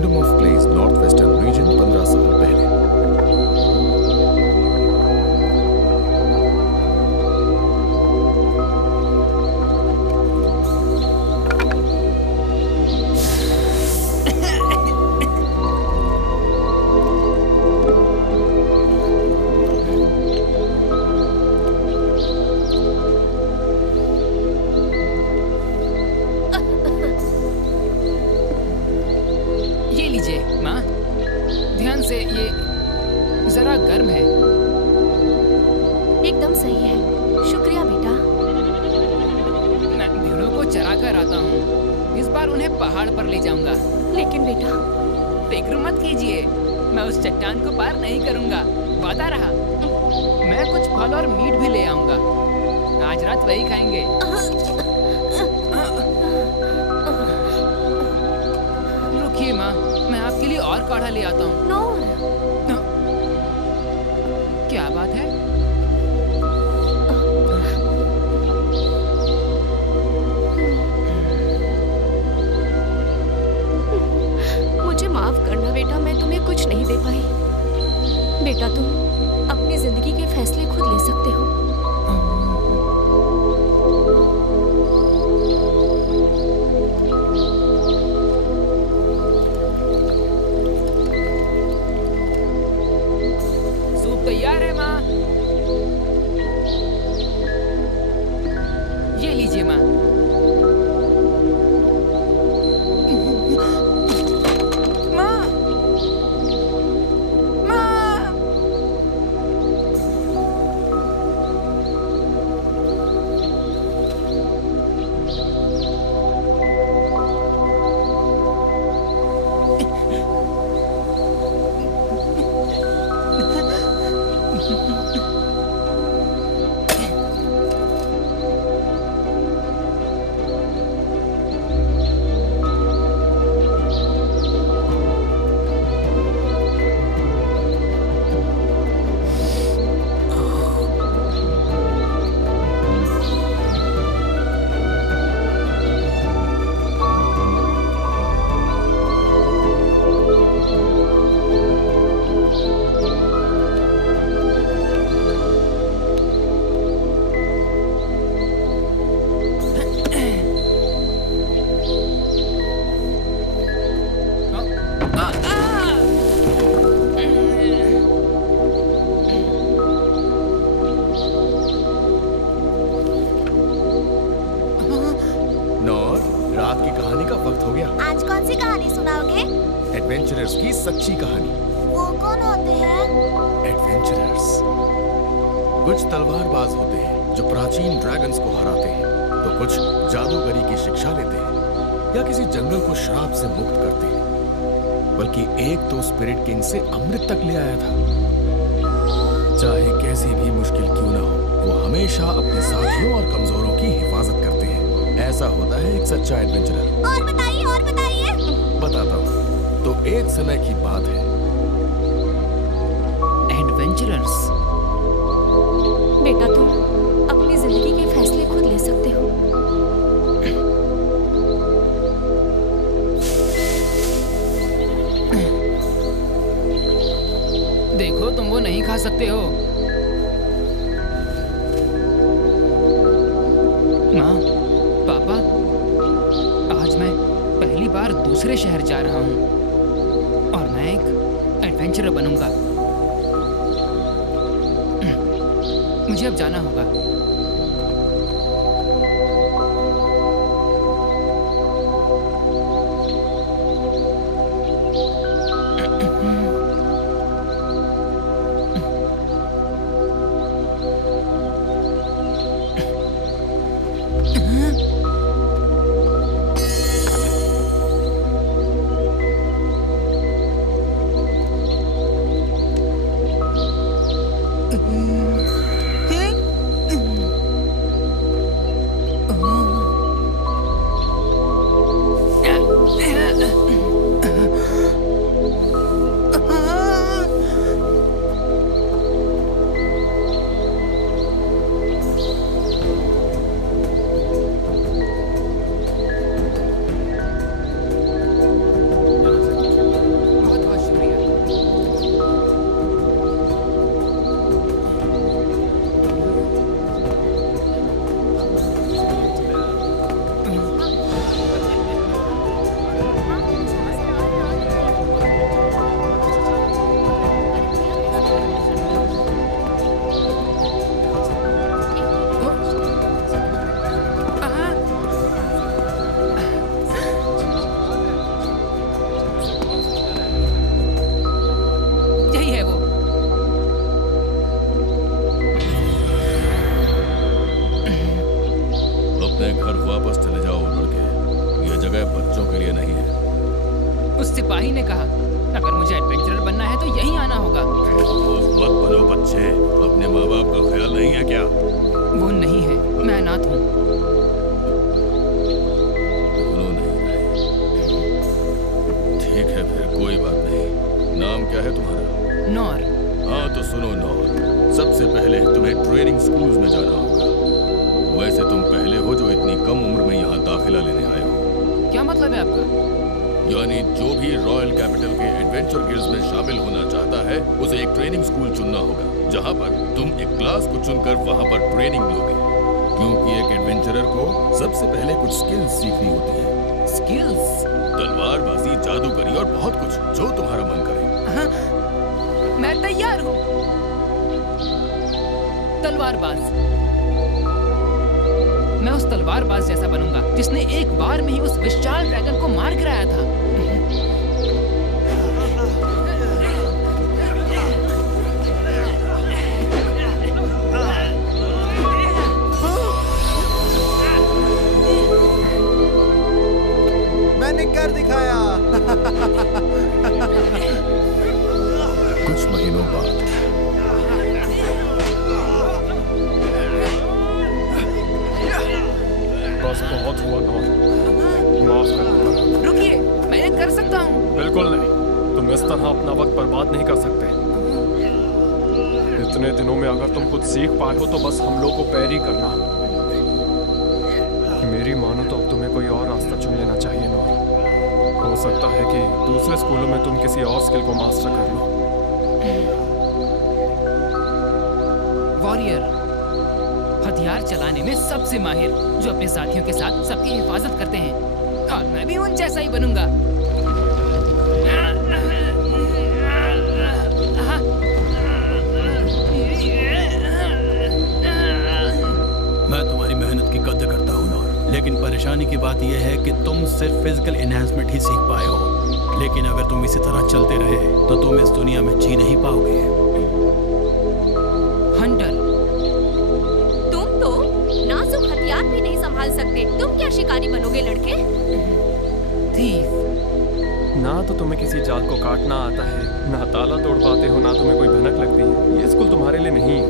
Kingdom of क्लेज north western region 15 साल पहले। एडवेंचरर्स की सच्ची कहानी। वो कौन होते हैं? एडवेंचरर्स कुछ तलवारबाज होते हैं जो प्राचीन ड्रैगन्स को हराते हैं, तो कुछ जादूगरी की शिक्षा लेते हैं या किसी जंगल को श्राप से मुक्त करते हैं। बल्कि एक तो स्पिरिट किंग से अमृत तक ले आया था। चाहे कैसी भी मुश्किल क्यों ना हो, वो हमेशा अपने साथियों और कमजोरों की हिफाजत करते हैं। ऐसा होता है एक सच्चा एडवेंचरर। और बताइए, और बताइए। बताता हूँ। तो एक समय की बात है। एडवेंचरर्स। बेटा तुम अपनी जिंदगी के फैसले खुद ले सकते हो। देखो तुम वो नहीं खा सकते हो। माँ, पापा, आज मैं पहली बार दूसरे शहर जा रहा हूँ और मैं एक एडवेंचरर बनूंगा। मुझे अब जाना होगा। उस सिपाही ने कहा अगर मुझे एडवेंचरर बनना है तो यहीं आना होगा। मत बनो बच्चे, अपने माँ बाप का ख्याल नहीं है क्या? वो नहीं है, मैं अनाथ हूँ। दोनों नहीं रहे। ठीक है फिर, कोई बात नहीं। नाम क्या है तुम्हारा? नौर। हाँ तो सुनो नौर, सबसे पहले तुम्हें ट्रेनिंग स्कूल्स में जाना होगा। वैसे तुम पहले हो जो इतनी कम उम्र में यहाँ दाखिला लेने आए हो। क्या मतलब है आपका? यानी जो भी रॉयल कैपिटल के एडवेंचर गिल्ड्स में शामिल होना चाहता है उसे एक ट्रेनिंग स्कूल चुनना होगा, जहाँ पर तुम एक क्लास को चुनकर वहाँ पर ट्रेनिंग लोगे, क्योंकि एक एडवेंचरर को सबसे पहले कुछ स्किल्स सीखनी होती है। स्किल्स? तलवारबाजी, जादूगरी और बहुत कुछ, जो तुम्हारा मन करे। हाँ, मैं तैयार हूँ। तलवारबाज। मैं उस तलवारबाज जैसा बनूंगा जिसने एक बार में ही उस विशाल ड्रैगन को मार गिराया था। मैंने कर दिखाया। कुछ महीनों बाद बस बहुत हुआ नौर, माफ करना। रुकिए, मैं ये कर सकता हूँ। बिल्कुल नहीं, तुम इस तरह अपना वक्त बर्बाद नहीं कर सकते। इतने दिनों में अगर तुम कुछ सीख पाए हो तो बस हम लोग को पैर ही करना। मेरी मानो तो अब तुम्हें कोई और रास्ता चुन लेना चाहिए नौर। हो सकता है कि दूसरे स्कूलों में तुम किसी और स्किल को मास्टर कर लो। वॉरियर, हथियार चलाने में सबसे माहिर, जो अपने साथियों के साथ सबकी हिफाजत करते हैं, और मैं भी उन जैसा ही बनूंगा। मैं तुम्हारी मेहनत की कद्र करता हूँ नौर, लेकिन परेशानी की बात यह है कि तुम सिर्फ फिजिकल एनहांसमेंट ही सीख पाए हो। लेकिन अगर तुम इसी तरह चलते रहे तो तुम इस दुनिया में जी नहीं पाओगे। हंटर, तुम तो नाजुक हथियार भी नहीं संभाल सकते, तुम क्या शिकारी बनोगे लड़के? थीफ। ना तो तुम्हें किसी जाल को काटना आता है, ना ताला तोड़ पाते हो, ना तुम्हें कोई भनक लगती है। ये स्कूल तुम्हारे लिए नहीं है।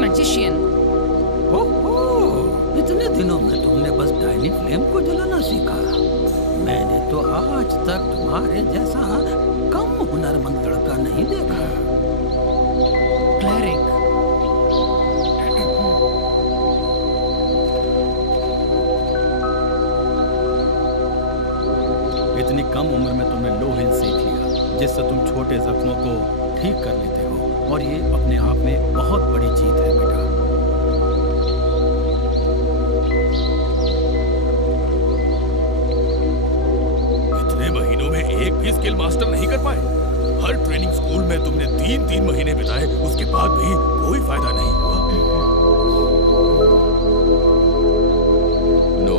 मैजिशियन। इतने दिनों में तुमने बस डायनी फ्लेम को जलाना सीखा। मैंने तो आज तक तुम्हारे जैसा कम हुनरमंद लड़का नहीं देखा। क्लरिक। इतनी कम उम्र में तुमने लो हिल सीख लिया, जिससे तुम छोटे जख्मों को ठीक कर लेते हो, और ये अपने आप में बहुत बड़ी जीत है बेटा। इतने महीनों में एक भी स्किल मास्टर नहीं कर पाए। हर ट्रेनिंग स्कूल में तुमने 3-3 महीने बिताए, उसके बाद भी कोई फायदा नहीं हुआ। नो,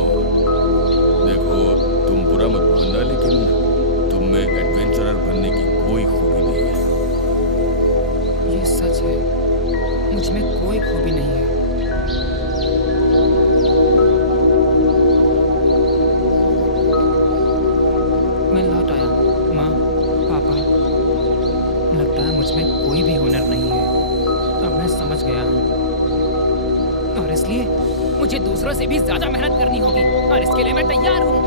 देखो तुम बुरा मत मानना, लेकिन तुम में एडवेंचरर बनने की कोई खूबी नहीं है। ये सच है, मुझ में कोई खूबी नहीं है। मैं लौट आया। माँ, पापा, लगता है मुझ में कोई भी हुनर नहीं है। अब मैं समझ गया हूँ, और इसलिए मुझे दूसरों से भी ज्यादा मेहनत करनी होगी, और इसके लिए मैं तैयार हूँ।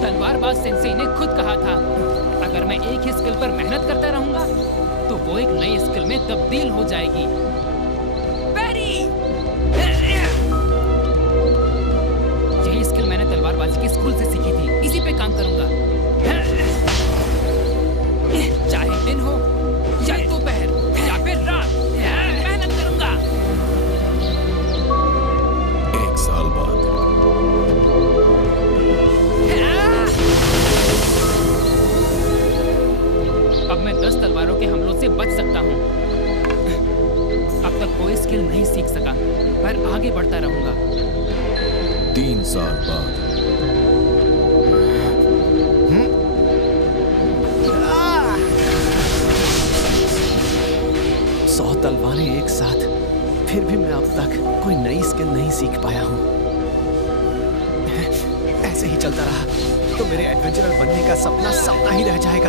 तलवारबाज सेंसेई ने खुद कहा था, अगर मैं एक ही स्किल पर मेहनत करता रहूंगा तो वो एक नई स्किल में तब्दील हो जाएगी। पैरी! यही स्किल मैंने तलवारबाजी के स्कूल से सीखी थी, इसी पे काम करूंगा। चाहे दिन हो या दोपहर या फिर रात, मेहनत करूंगा। 1 साल बाद अब मैं 10 तलवारों के हमलों से बच सकता हूँ। अब तक कोई स्किल नहीं सीख सका, पर आगे बढ़ता रहूंगा। 3 साल बाद 100 तलवारें एक साथ, फिर भी मैं अब तक कोई नई स्किल नहीं सीख पाया हूँ। ऐसे ही चलता रहा तो मेरे एडवेंचरर बनने का सपना सपना ही रह जाएगा।